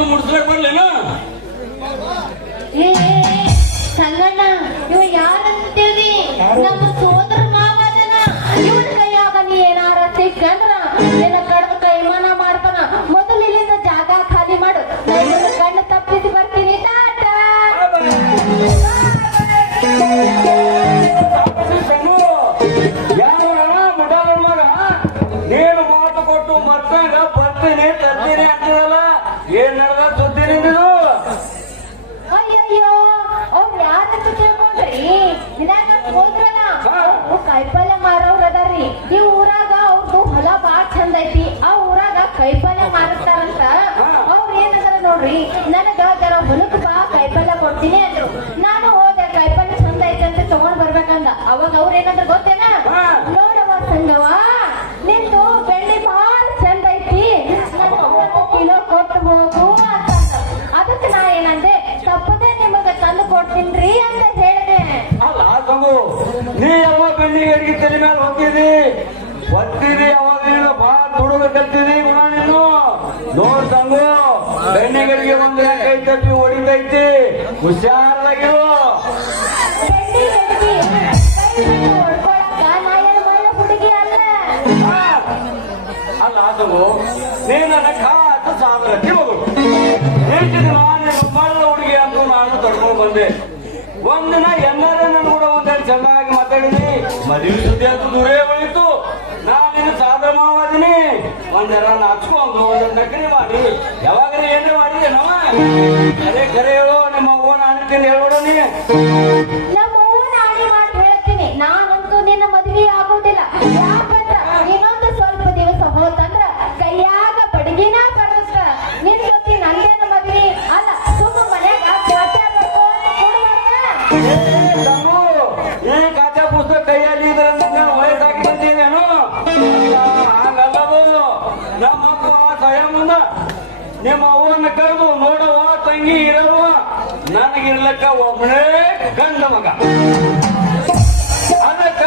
ನಿಮ್ಮನ್ನು ಮುಡಿಸ್ಲಕ್ ಬರ್ಲೇನ? ಸಂಗಣ್ಣ ಇವ ಯಾರಂತೇಳಿ? ನಮ್ಮ ಸೋದರ ಮಾವನ ಇವನ ಕೈಯಾಗ ನೀ ಏನಾರ ಸಿಕ್ಕಂದ್ರ ಸುದ್ದಿ ನಿಂದು ಅಯ್ಯಯ್ಯೋ ಅವ್ರು ಯಾರಂತ ತಿಳ್ಕೊಂಡ್ರಿ? ಇದಾಗ ಹೋದ್ರಲ್ಲ? ಕಾಯಿಪಲ್ಯ ಮಾರೋರ್ ಅದಾರ್ರಿ. ಈ ಊರಾಗ ಅವ್ರದ್ದು ಹೊಲ ಬಾಳ್ ಚಂದ ಐತಿ. ಆ ಊರಾಗ ಕಾಯಿಪಲ್ಯ ಮಾರುತ್ತಾರಂತ ಅಂತ ಅವ್ರು ಏನಂದ್ರ ನೋಡ್ರಿ. ನನಗ ಜರ ಹೊಲಕ್ ಬಾ ಕಾಯಿಪಲ್ಯ ಕೊಡ್ತೀನಿ ಅಡಿಗೆ ತಲೆ ಮೇಲೆ ಹೋಗಿದಿ ಒತ್ತಿದಿ ಅವಾಗ ನೀನು ಬಹಳ ತುಡುಗ ಕಲ್ತಿದಿ ಗುಣ ನೀನು. ನೋಡ್ ತಂಗು, ಬೆನ್ನಿಗರಿಗೆ ಒಂದು ಕೈ ತಪ್ಪಿ ಹೊಡಿತೈತಿ. ಹುಷಾರಾಗಿರು. ಅಲ್ಲ ಸಂಗು ನೀನು ನನ್ನ ಕಾತ ಸಾವಿರಕ್ಕೆ ಹೋಗು. ಹೇಳ್ತಿದ್ದೆ, ನಾನು ಮಳ್ಳ ಹುಡುಗಿ ಅಂತ ನಾನು ತಡ್ಕೊಂಡು ಬಂದೆ. ಒಂದಿನ ಎಲ್ಲರನ್ನ ನೋಡೋ ಚೆನ್ನಾಗಿ ಮಾತಾಡಿದಿ. ಮದುವೆ ಸುದ್ದಿ ಅಂತ ದೂರೇ ಉಳಿತು. ನಾನಿನ್ನು ಸಾಧನ ಮಾವಾದಿನಿ. ಒಂದೆರ ಹಚ್ಕೊಂಡು ಒಂದೆರಡು ನಕಲಿ ಮಾಡಿ. ಯಾವಾಗ ಏನೇ ನಮ್ಮ ಅದೇ ಕರೆ ಹೇಳು, ನಿಮ್ಮ ಓನ್ ಆಣಿತೀನಿ ಹೇಳೋಣ ನೀ. ನಮ್ಮ ಅವ್ವನ ಆಣಿ ಮಾಡಿ ಹೇಳ್ತೀನಿ. ನಾನಂತೂ ನಿನ್ನ ಮದುವೆ ಆಗೋದಿಲ್ಲ. ಯಾಕಂದ್ರ ಇನ್ನೊಂದು ಸ್ವಲ್ಪ ದಿವಸ ಹೋತಂದ್ರ ಕೈಯಾಗ ಬಡಗಿನ ಬರುತ್ತ. ನಿನ್ ಜೊತೆ ನಂದೇನ ಮದ್ವಿ? ಅಲ್ಲ ಸುಮ್ಮ ಮನ್ಯಾಗ ಚಾಚಾ ಬರ್ಕೊಂಡು ನಮ್ಮ ಅಪ್ಪ ಸ್ವಯಂನ ನಿಮ್ಮ ಅವ್ವನ್ನ ಕರೆದು ನೋಡವ ತಂಗಿ ಇರವ. ನನಗಿರ್ಲಕ್ಕ ಒಬ್ಬನೇ ಗಂಡ ಮಗ. ಅದಕ್ಕ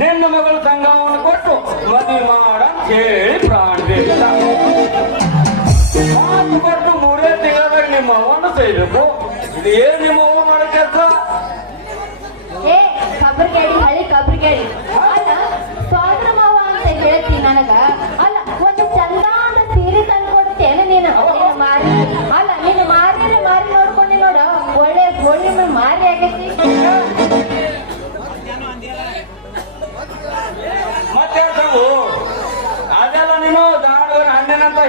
ನಿನ್ನ ಮಗಳ ಸಂಗಮವನ್ನು ಕೊಟ್ಟು ಮದುವೆ ಮಾಡ ಕೇಳಿ ಪ್ರಾಣಬೇಕು ಮಾತು ಕೊಟ್ಟು ಮೂರೇ ತಿಂಗಳಾಗ ನಿಮ್ಮ ಅವನ ಸೇರಬೇಕು. ಇದು ಏನ್ ನಿಮ್ಮ ಅವ್ವ ಮಾಡೋ ಕಬ್ರಿ ಕಬ್ರಿಗೇಡಿ ಹಳಿ ಕಬ್ರಿಗೇಡಿ ಅಲ್ಲ ಸ್ವಾದ್ರ ಮಾವ ಅಂತ ಹೇಳ್ತಿ ನನಗ. ಅಲ್ಲ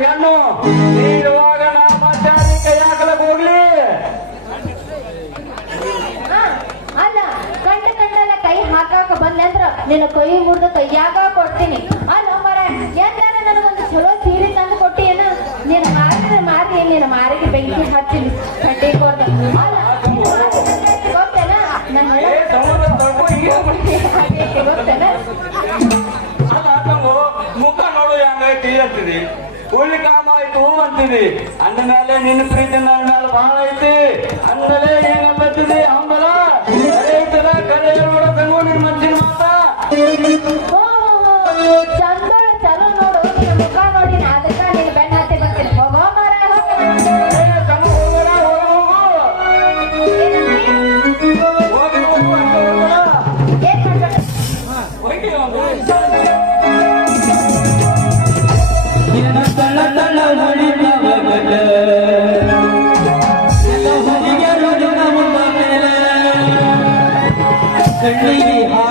ಹೆಣ್ಣು ಇರುವಾಗ ನಾ ಮತ್ತೆ ಕೈ ಹಾಕಲಕ್ ಹೋಗ್ಲಿ ಅಲ್ಲ ಕಂಡ ಕಂಡಲ್ಲ ಕೈ ಹಾಕಾಕ ಬಂದೆ ಅಂದ್ರ ನಿನ್ನ ಕೈ ಮುರಿದ ಕೈಯಾಗ ಕೊಡ್ತೀನಿ. ಅಲ್ಲ ಮರ ಯಾಕಾರ ನನಗೊಂದು ಚಲೋ ಸೀರೆ ತಂದು ಕೊಟ್ಟಿ ಏನು ನೀನು ಮಾರಿದ್ರೆ ಮಾರಿ ನಿನ್ನ ಮಾರಿಗೆ ಬೆಂಕಿ ಹಚ್ಚಿನಿ ಕಟ್ಟಿ ಕೊಡ್ದ. ಅಲ್ಲ ಗೊತ್ತೇನ ನನ್ನ ಗೊತ್ತೇನ ಮುಖ ನೋಡು ಹೆಂಗೈತಿ ಅಂತಿದಿ ಉಳ್ಳಿ ಕಾಮ ಆಯ್ತು ಅಂತಿದಿ ಅಂದ ಮೇಲೆ ನಿನ್ನ ಪ್ರೀತಿ ನನ್ನ ಮೇಲೆ ಬಹಳ ಐತಿ ಅಂದಲೇ ಏನಂತಿದಿ ಅಂಬಲ ಕರೆ ಐತಲ್ಲ ಕರೆ ನೋಡ ತಂಗು ನಿನ್ ಮನ್ಸಿನ ಮಾತಾ ಓ, ಓ, ಓ, ಚಂದೋಳ ಚಲೋ ನೋಡು ನಿನ್ನ ಮುಖ ನೋಡಿ ನಾ ಅದಕ್ಕ ನಿನ್ನ ಬೆನ್ನ ಹತ್ತಿ ಬರ್ತೀನಿ ಹೋಗೋ ಮರ ಏ ತಮ್ಮ ಹೋಗೋಣ ಹೋಗು ಏನಂದ್ರಿ? ಹೋಗಿ ಹೋಗು ಅಂತ ಹೋಗೋಣ ಏನ್ ಮಾಡ್ಬೇಕು? ಹೋಗಿ ಹೋಗು Sydney Bihar.